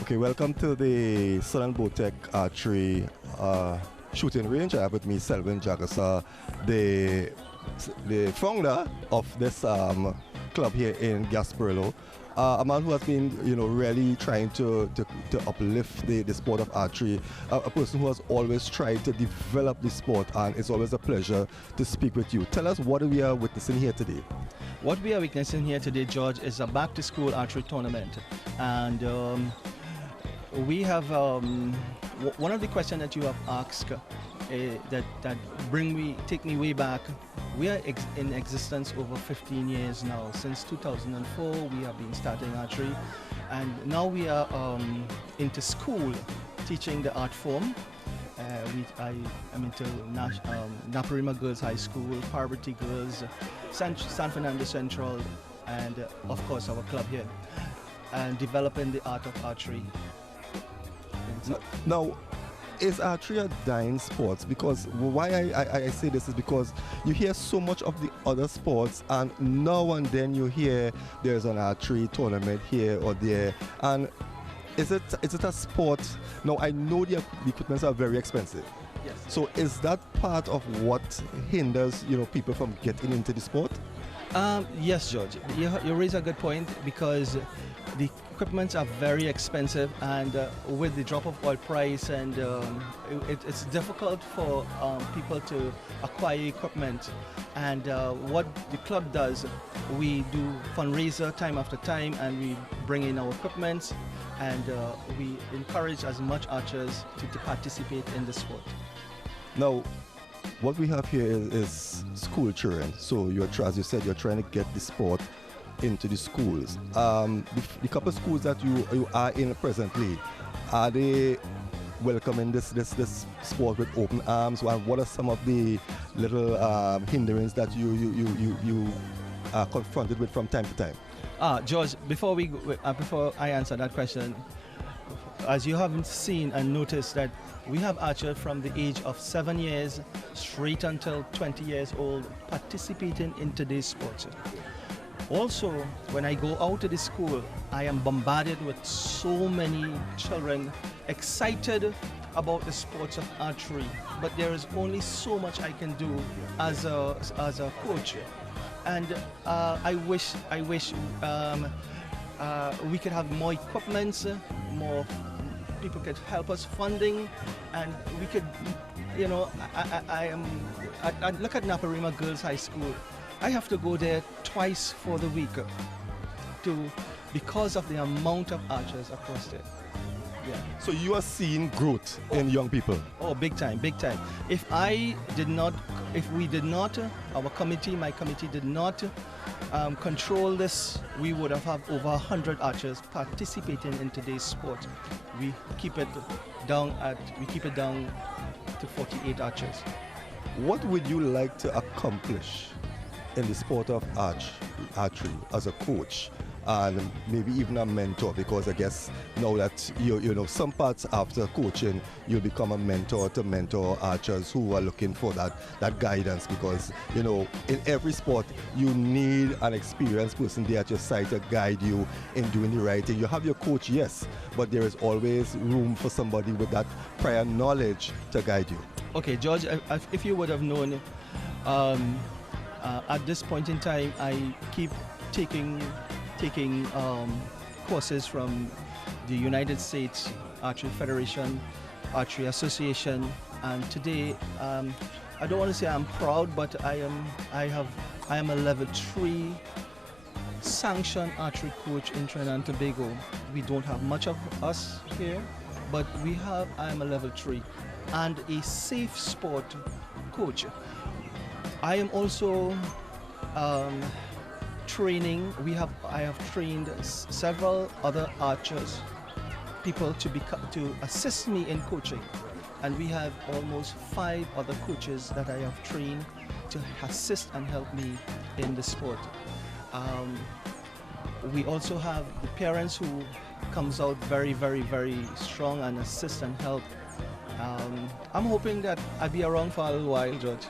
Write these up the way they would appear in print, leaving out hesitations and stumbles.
Okay, welcome to the Sun and Botec Archery shooting range. I have with me Selwyn Jagasa, the founder of this club here in Gasparillo. A man who has been, really trying to uplift the sport of archery. A person who has always tried to develop the sport, and it's always a pleasure to speak with you. Tell us what we are witnessing here today. What we are witnessing here today, George, is a back-to-school archery tournament, and we have one of the questions that you have asked that take me way back. We are in existence over 15 years now. Since 2004, we have been starting archery, and now we are into school, teaching the art form. I am into Naparima Girls High School, Parvati Girls, San Fernando Central, and of course our club here, and developing the art of archery. Now, is archery a dying sport? Because why I say this is because you hear so much of the other sports, and now and then you hear there's an archery tournament here or there. And is it a sport? Now, I know the equipments are very expensive. Yes. So is that part of what hinders people from getting into the sport? Yes, George. You raise a good point, because the equipments are very expensive, and with the drop of oil price, and it's difficult for people to acquire equipment. And what the club does, we do fundraiser time after time, and we bring in our equipment, and we encourage as much archers to participate in the sport. Now, what we have here is school children. So as you said, you're trying to get the sport into the schools. The couple of schools that you are in presently, are they welcoming this sport with open arms? And what are some of the little hindrances that you are confronted with from time to time? George, before I answer that question, as you haven't seen and noticed that we have archers from the age of 7 years straight until 20 years old participating in today's sport. Also, when I go out to the school, I am bombarded with so many children excited about the sports of archery, but there is only so much I can do as a coach. And I wish we could have more equipments, more people could help us funding, and we could, I look at Naparima Girls High School. I have to go there twice for the week because of the amount of archers across there. Yeah. So you are seeing growth in young people? Oh, big time, big time. If my committee did not control this, we would have over 100 archers participating in today's sport. We keep it down to 48 archers. What would you like to accomplish in the sport of archery as a coach, and maybe even a mentor? Because I guess now that you some parts after coaching, you'll become a mentor to mentor archers who are looking for that guidance, because in every sport you need an experienced person there at your side to guide you in doing the right thing. You have your coach, yes, but there is always room for somebody with that prior knowledge to guide you. Okay, George, if you would have known, at this point in time, I keep taking courses from the United States Archery Federation, Archery Association, and today I don't want to say I'm proud, but I am a level 3 sanctioned archery coach in Trinidad and Tobago. We don't have much of us here, but I am a level 3 and a safe sport coach. I am also training. I have trained several other archers, people to assist me in coaching, and we have almost 5 other coaches that I have trained to assist and help me in the sport. We also have the parents who comes out very, very, very strong and assist and help. I'm hoping that I'll be around for a little while, George.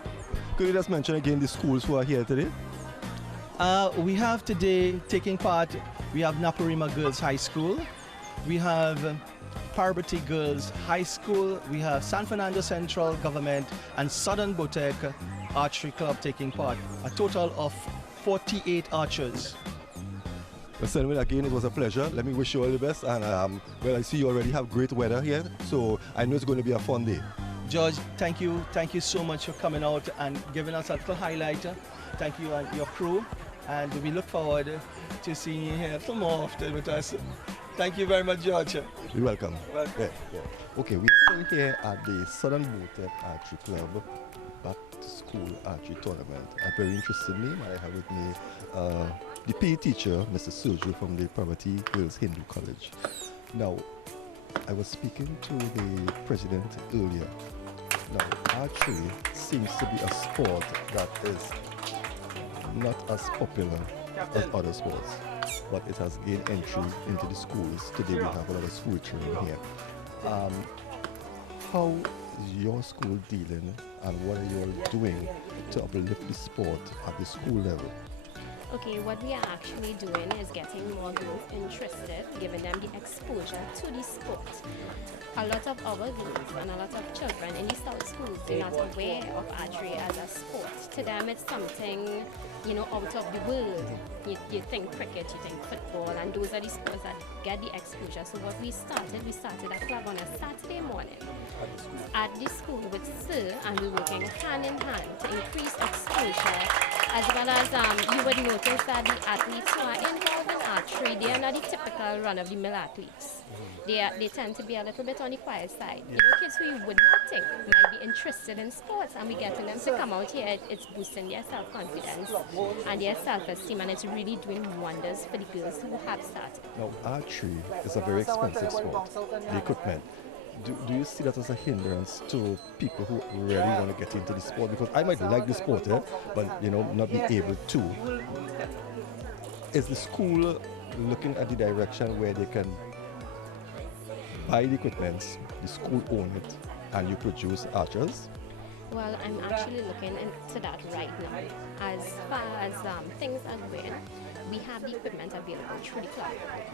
Could you just mention again the schools who are here today? We have today taking part, we have Naparima Girls High School, we have Parvati Girls High School, we have San Fernando Central Government and Southern Botec Archery Club taking part. A total of 48 archers. Well, Selwyn, again, it was a pleasure. Let me wish you all the best. And well, I see you already have great weather here, so I know it's going to be a fun day. George, thank you so much for coming out and giving us a little highlight. Thank you and your crew, and we look forward to seeing you here a little more often with us. Thank you very much, George. You're welcome. Welcome. Yeah. Okay, we're still here at the Southern Botec Archery Club Back to School Archery Tournament. A very interesting name. I have with me the PE teacher, Mr. Sergio from the Parvati Girls Hindu College. Now, I was speaking to the president earlier. Now, archery seems to be a sport that is not as popular as other sports, but it has gained entry into the schools. Today we have a lot of school training here. How is your school dealing, and what are you all doing to uplift the sport at the school level? Okay, what we are actually doing is getting more girls interested, giving them the exposure to the sport. A lot of our girls and a lot of children in the South schools are not aware of archery as a sport. To them it's something, out of the world. You think cricket, you think football, and those are the sports that get the exposure. So what we started a club on a Saturday morning at the school with Sir, and we're working hand in hand to increase exposure, as well as you would notice that the athletes who are involved in archery, they are not the typical run-of-the-mill athletes. They tend to be a little bit on the quiet side. Kids who you would not think might be interested in sports, and we're getting them to come out here. It's boosting their self-confidence and their self-esteem, and it's really doing wonders for the girls who have started. Now, archery is a very expensive sport, the equipment. Do you see that as a hindrance to people who really want to get into the sport? Because I might like the sport, but not be able to. Is the school looking at the direction where they can buy the equipment, the school own it, and you produce archers? Well, I'm actually looking into that right now. As far as things are going, we have the equipment available through the club,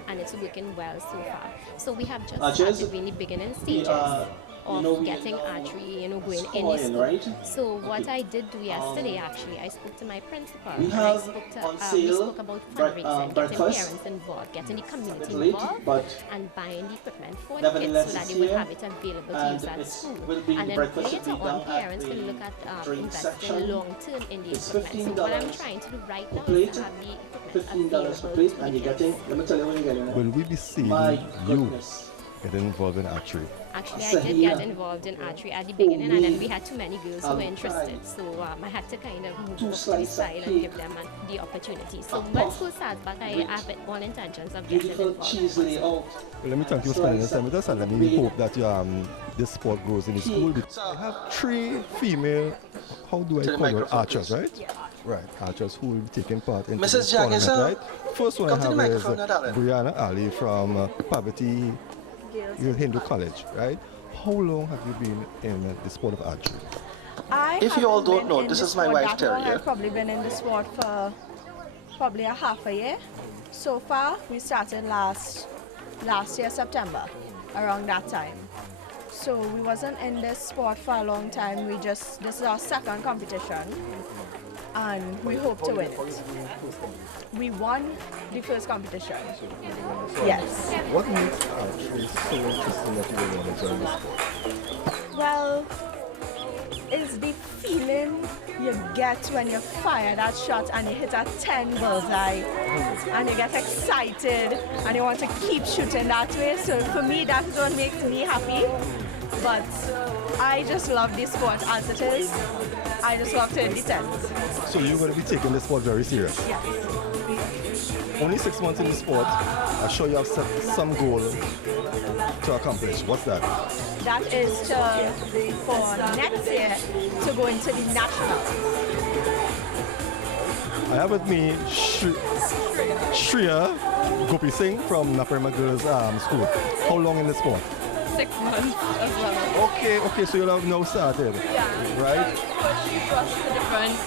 and it's working well so far. So we have just started in the beginning stages of getting archery, going in the school. Right? So what I did do yesterday, actually, I spoke to my principal, and I spoke to, we spoke about fundraising, getting parents involved, getting the community involved, and buying the equipment for the kids so that they would have it available to use at school. And then later on, parents can look at investing long-term in the equipment. So what I'm trying to do right now is to have the equipment available to the kids. Let me tell you when you get in. Will we be seeing you getting involved in archery? Actually, I did get involved in archery at the beginning, and then we had too many girls who were interested, so I had to kind of move off to the side and give them the opportunity. So when school starts back, I have all intentions of getting involved. Well, let me thank you for spending this time with us, and let me hope that this sport grows in the school. I have 3 female, how do I call them, archers, right? Yeah. Right, archers who will be taking part in this Mrs. tournament, Jackson, right? First one I come to the have is microphone, darling. Brianna Ali from Parvati Hindu College, right? How long have you been in the sport of archery? If you all don't know, this is my wife, Terry. I've probably been in the sport for probably a half a year. So far, we started last year, September, around that time. So we wasn't in this sport for a long time. This is our second competition, and we hope to win it. We won the first competition. Yes. What makes archery so interesting that you want to join the sport? Well, it's the feeling you get when you fire that shot and you hit a 10 bullseye, and you get excited and you want to keep shooting that way. So for me, that's what makes me happy. But I just love this sport as it is. I just love to hit the 10s. So you're going to be taking this sport very serious? Yes. Only 6 months in the sport, I'm sure you have set some goal to accomplish. What's that? That is for next year to go into the nationals. I have with me Shreya Gopi Singh from Naparima Girls School. How long in the sport? 6 months as well. Okay, so you'll have now started, right?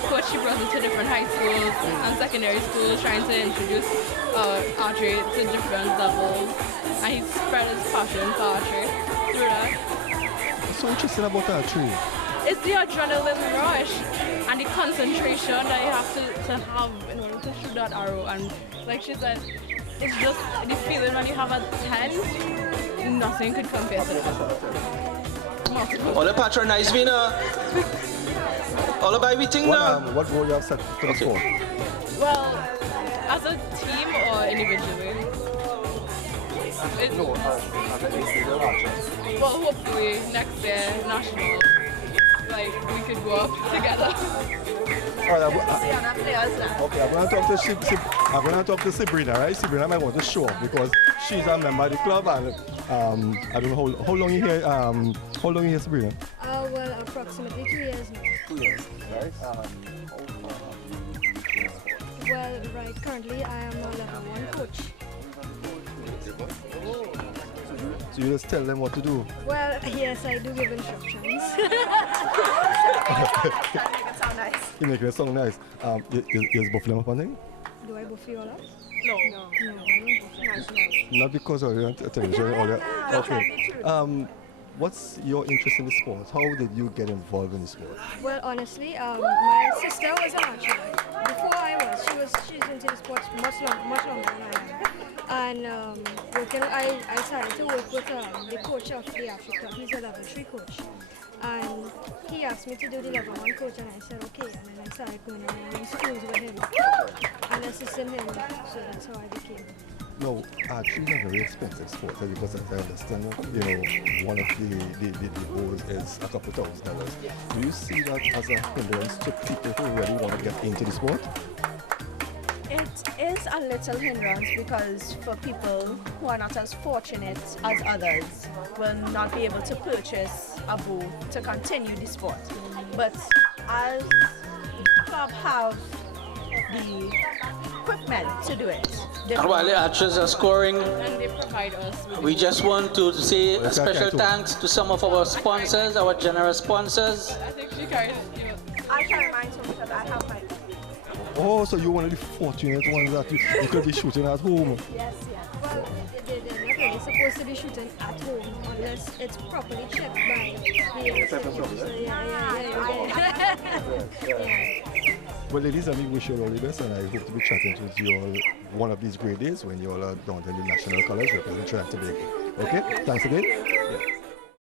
Coach, she brought us to different high schools and secondary schools, trying to introduce archery to different levels. and he spread his passion for archery through that. What's so interesting about archery? It's the adrenaline rush and the concentration that you have to have in order to shoot that arrow. And like she said, it's just the feeling when you have a 10, nothing could compare to that. Multiple. All the patronize me now. All about everything now. What goal you have set for the sport? Well, as a team or individually? Well, hopefully next year, national, like we could go up together. All right, okay, I'm going to talk to Sabrina, right? Sabrina might want to show up because she's a member of the club, and I don't know how long you here. How long you here, Sabrina? Well, approximately 2 years now. 2 years, right? Well, right, currently I am a level 1 coach. So you just tell them what to do? Well, yes, I do give instructions. You make it sound nice. You buff them up on thing? Do I buff you all up? No. No, I don't buff you. Not because of your television or that. Okay. What's your interest in the sport? How did you get involved in the sport? Well, honestly, my sister was an archer. Before I was, she's into the sports much longer than I am. And I started to work with the coach of the Archery club. He's a level 3 coach. And he asked me to do the level 1 coach, and I said okay. And then I started going around schools with him and assisting him. So that's how I became. No, archery is a very expensive sport because as I understand, one of the goals is a couple $1,000. Do you see that as a hindrance to people who really want to get into the sport? It is a little hindrance because for people who are not as fortunate as others will not be able to purchase a bow to continue the sport. But as the club have the equipment to do it. And while the archers are scoring, And they provide us with we just want to say a special thanks to some of our sponsors, our generous sponsors. I think she carries, I carry mine too because I have mine. Oh, so you're one of the fortunate ones that you could be shooting at home. Yes. Well, they're not really supposed to be shooting at home unless it's properly checked by the yeah. Well, ladies, I wish you all the best, and I hope to be chatting with you all one of these great days when you all are down to the national colors representing Trinidad and Tobago. Okay? Thanks again.